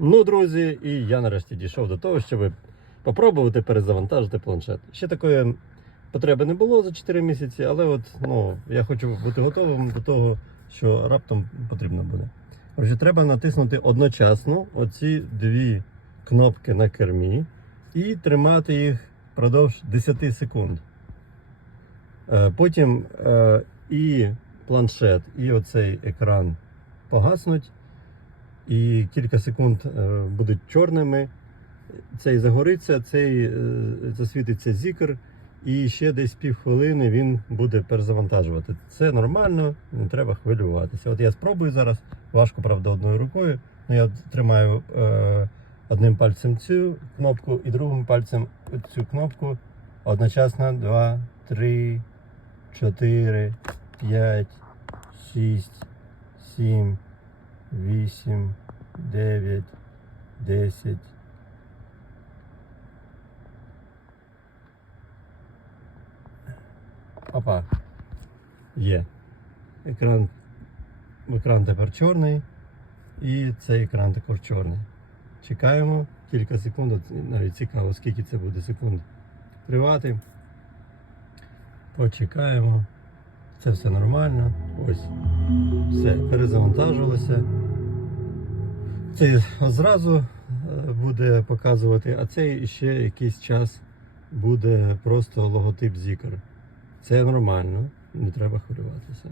Ну, друзі, і я нарешті дійшов до того, щоб попробувати перезавантажити планшет. Ще такої потреби не було за 4 місяці, але от ну, я хочу бути готовим до того, що раптом потрібно буде. Отже, треба натиснути одночасно оці дві кнопки на кермі і тримати їх впродовж 10 секунд. Е, Потім е, і планшет, і оцей екран погаснуть, і кілька секунд е, будуть чорними. Цей загориться, цей е, засвітиться зікр, і ще десь півхвилини він буде перезавантажувати. Це нормально, не треба хвилюватися. От я спробую зараз, важко, правда, одною рукою. Ну, я тримаю е, одним пальцем цю кнопку і другим пальцем цю кнопку. Одночасно 2, 3, 4, 5, 6, 7, 8, 9, 10. Опа. Є. Екран. Екран тепер чорний. І цей екран також чорний. Чекаємо кілька секунд. Навіть цікаво, скільки це буде секунд тривати. Почекаємо. Це все нормально. Ось. Все, перезавантажилося. Цей зразу е, буде показувати, а цей ще якийсь час буде просто логотип Zikr. Це нормально, не треба хвилюватися.